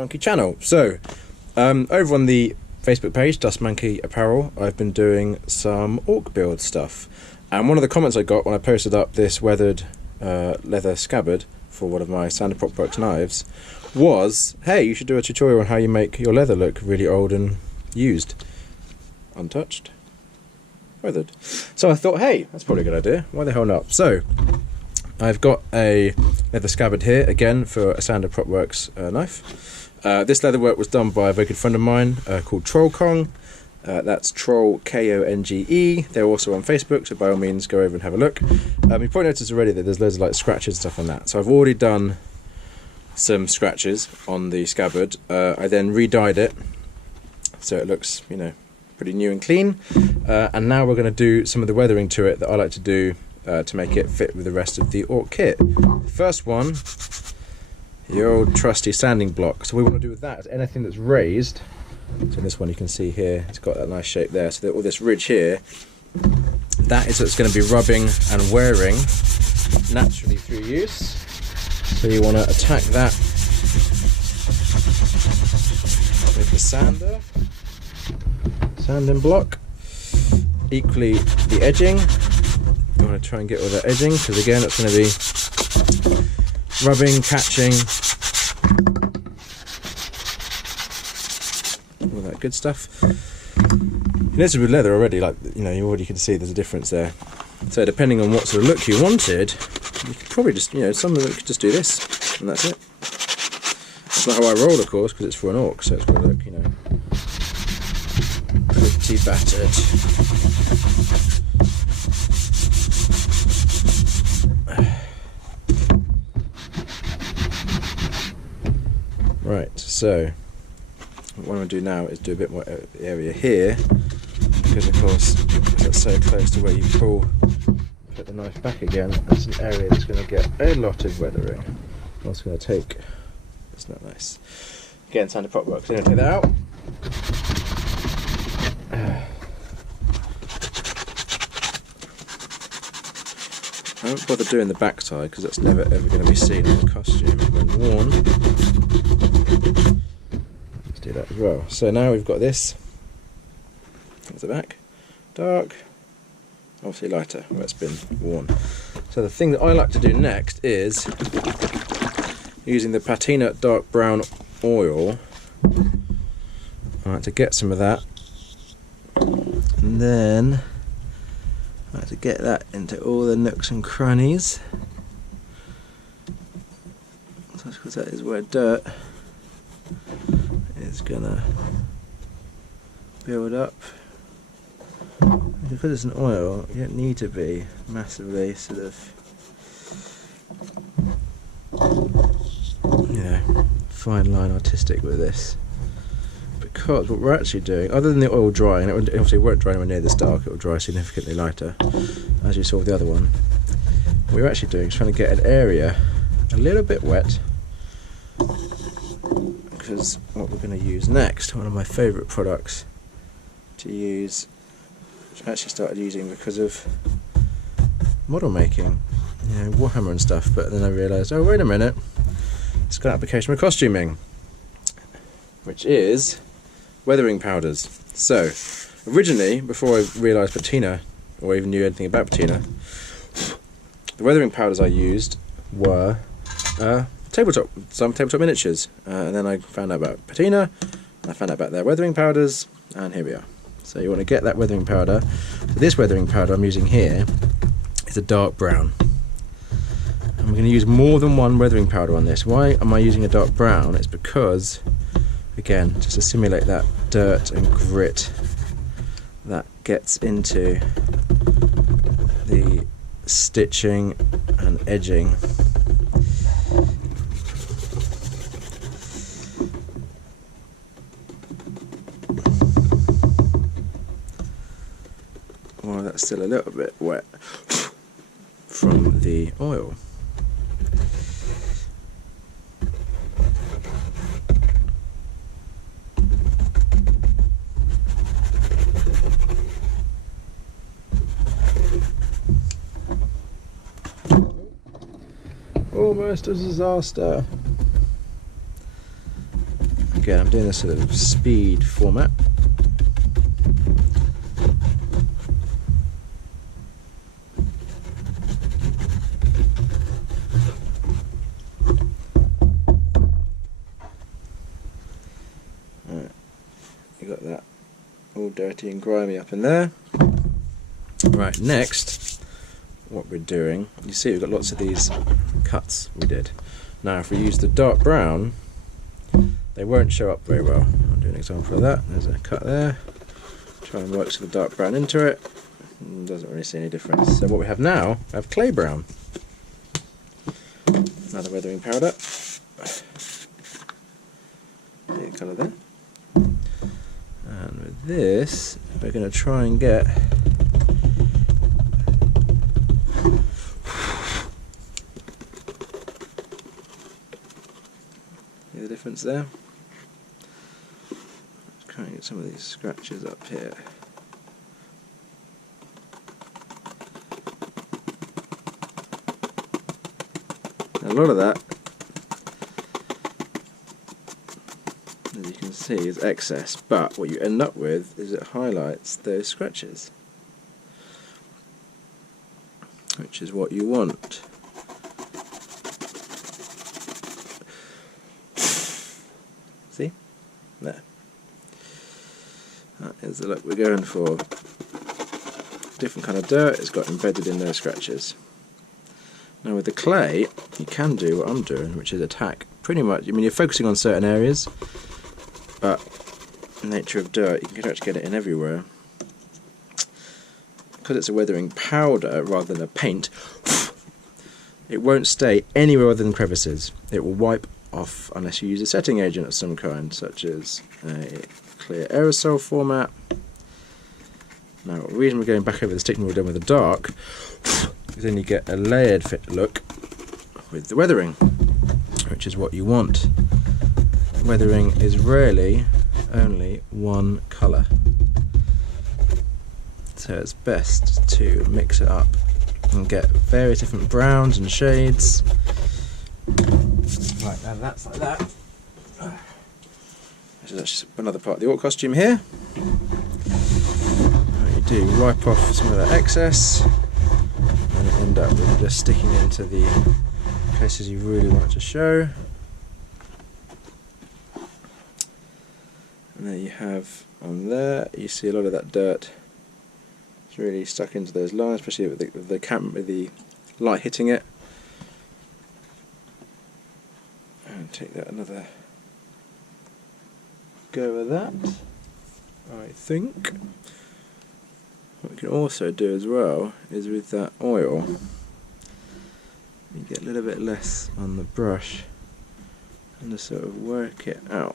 Monkey channel. So, over on the Facebook page, Dust Monkey Apparel, I've been doing some orc build stuff. And one of the comments I got when I posted up this weathered leather scabbard for one of my Standard Prop Works knives was, hey, you should do a tutorial on how you make your leather look really old and used. Untouched. Weathered. So I thought, hey, that's probably a good idea. Why the hell not? So, I've got a leather scabbard here, again, for a Standard Prop Works knife. This leather work was done by a very good friend of mine called Troll Kong. That's Troll Konge. They're also on Facebook, so by all means go over and have a look. You probably noticed already that there's loads of like scratches and stuff on that. So I've already done some scratches on the scabbard. I then re-dyed it so it looks, you know, pretty new and clean. And now we're going to do some of the weathering to it that I like to do to make it fit with the rest of the orc kit. The first one, the old trusty sanding block. So what we want to do with that is anything that's raised. So this one you can see here, it's got that nice shape there. So all this ridge here, that is what's going to be rubbing and wearing naturally through use. So you want to attack that with the sanding block. Equally the edging, you want to try and get all that edging, because again it's going to be rubbing, catching, all that good stuff. This is with leather already, like, you know, you already can see there's a difference there. So depending on what sort of look you wanted, you could probably just, you know, some of it could just do this, and that's it. That's not how I roll, of course, because it's for an orc, so it's got to look, you know, pretty battered. Right, so what I'm going to do now is do a bit more area here, because of course that's so close to where you put the knife back again. That's an area that's going to get a lot of weathering. I'm also going to take, it's not nice. Again, Standard Prop Works, I'm going to take that out. I won't bother doing the backside because that's never ever going to be seen on the costume when worn. Let's do that as well. So now we've got this. There's the back. Dark. Obviously lighter where it's been worn. So the thing that I like to do next is using the patina dark brown oil. I like to get some of that, and then I like to get that into all the nooks and crannies. Because that is where dirt is gonna build up. Because it's an oil, you don't need to be massively sort of, you know, fine line artistic with this. Because what we're actually doing, other than the oil drying, it obviously won't dry anywhere near this dark, it will dry significantly lighter, as you saw with the other one. What we're actually doing is trying to get an area a little bit wet, because what we're going to use next, one of my favourite products to use, which I actually started using because of model making, you know, Warhammer and stuff, but then I realised, oh wait a minute, it's got an application with costuming, which is weathering powders. So originally, before I realised patina, or even knew anything about patina, the weathering powders I used were some tabletop miniatures, and then I found out about patina, I found out about their weathering powders, and here we are. So you want to get that weathering powder. So this weathering powder I'm using here is a dark brown. I'm going to use more than one weathering powder on this. Why am I using a dark brown? It's because, again, just to simulate that dirt and grit that gets into the stitching and edging. Well, that's still a little bit wet from the oil. Almost a disaster. again, I'm doing this sort of speed format. Right, you got that all dirty and grimy up in there. Right, next, what we're doing, you see we've got lots of these cuts we did. Now if we use the dark brown, they won't show up very well. I'll do an example of that. There's a cut there. Try and work some of the dark brown into it. Doesn't really see any difference. So what we have now, we have clay brown. Another weathering powder. The colour there. And with this, we're going to try and get the difference there. Let's try and get some of these scratches up here. A lot of that, as you can see, is excess, but what you end up with is it highlights those scratches, which is what you want. See? There. That is the look we're going for. Different kind of dirt, it's got embedded in those scratches. Now with the clay, you can do what I'm doing, which is attack pretty much. I mean, you're focusing on certain areas, but the nature of dirt, you can actually get it in everywhere. Because it's a weathering powder rather than a paint, it won't stay anywhere other than crevices. It will wipe off unless you use a setting agent of some kind, such as a clear aerosol format. Now, the reason we're going back over the stick we're done with the dark, is then you get a layered fit look with the weathering, which is what you want. Weathering is rarely only one colour, so it's best to mix it up and get various different browns and shades. Right, now that's like that. This is actually another part of the orc costume here. What you do, wipe off some of that excess and end up with just sticking into the places you really want it to show. And there you have on there, you see a lot of that dirt. It's really stuck into those lines, especially with the light hitting it. And take that another go with that. I think what we can also do as well is with that oil, you get a little bit less on the brush and just sort of work it out.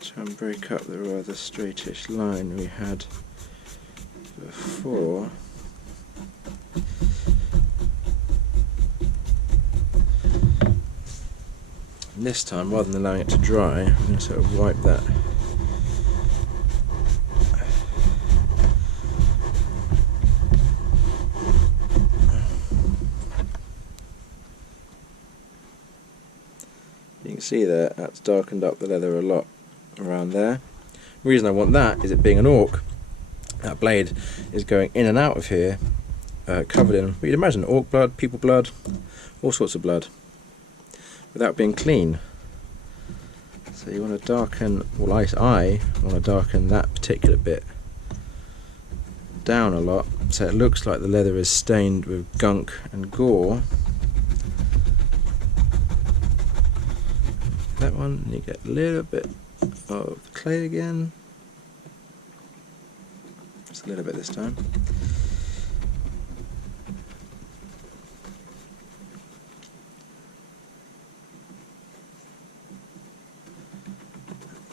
Try and break up the rather straightish line we had before. And this time, rather than allowing it to dry, I'm going to sort of wipe that. You can see there, that's darkened up the leather a lot around there. The reason I want that is it being an orc, that blade is going in and out of here, covered in, you'd imagine, orc blood, people blood, all sorts of blood, without being clean. So you want to darken, well I want to darken that particular bit down a lot, so it looks like the leather is stained with gunk and gore. That one, and you get a little bit of clay again, just a little bit this time.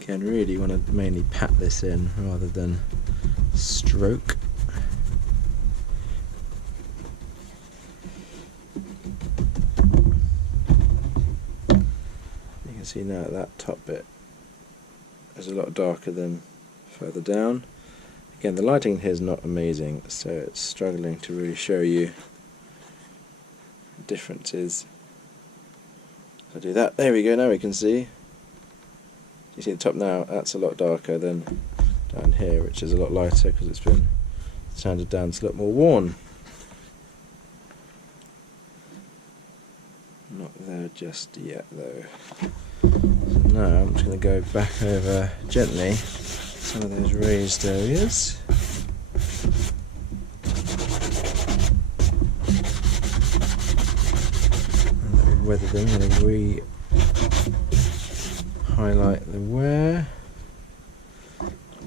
Again, really want to mainly pat this in rather than stroke. You can see now that top bit is a lot darker than further down. Again, the lighting here is not amazing, so it's struggling to really show you differences. I do that. There we go. Now we can see. You see the top now? That's a lot darker than down here, which is a lot lighter because it's been sanded down. It's a lot more worn. Not there just yet, though. So now I'm just going to go back over gently some of those raised areas. Weather them, I'm going to re-highlight the wear,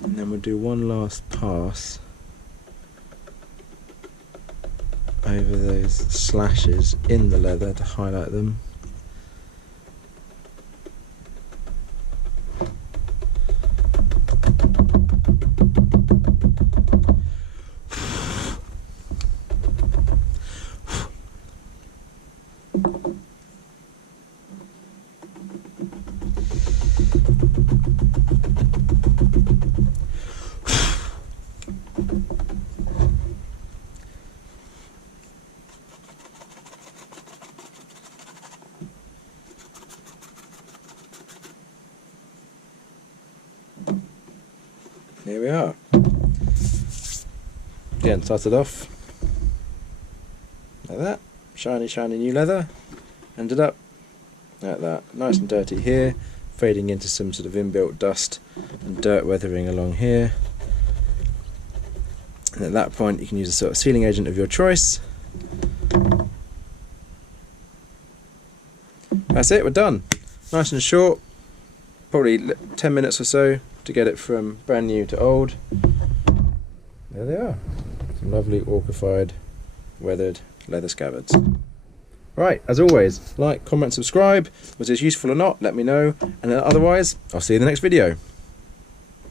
and then we'll do one last pass over those slashes in the leather to highlight them. Here we are. Again, started off like that, shiny new leather, ended up like that, nice and dirty here, fading into some sort of inbuilt dust and dirt weathering along here. And at that point you can use a sort of sealing agent of your choice. That's it, we're done. Nice and short, probably 10 minutes or so to get it from brand new to old. There they are. Some lovely orcified, weathered leather scabbards. Right, as always, like, comment, subscribe. Was this useful or not? Let me know. And otherwise, I'll see you in the next video.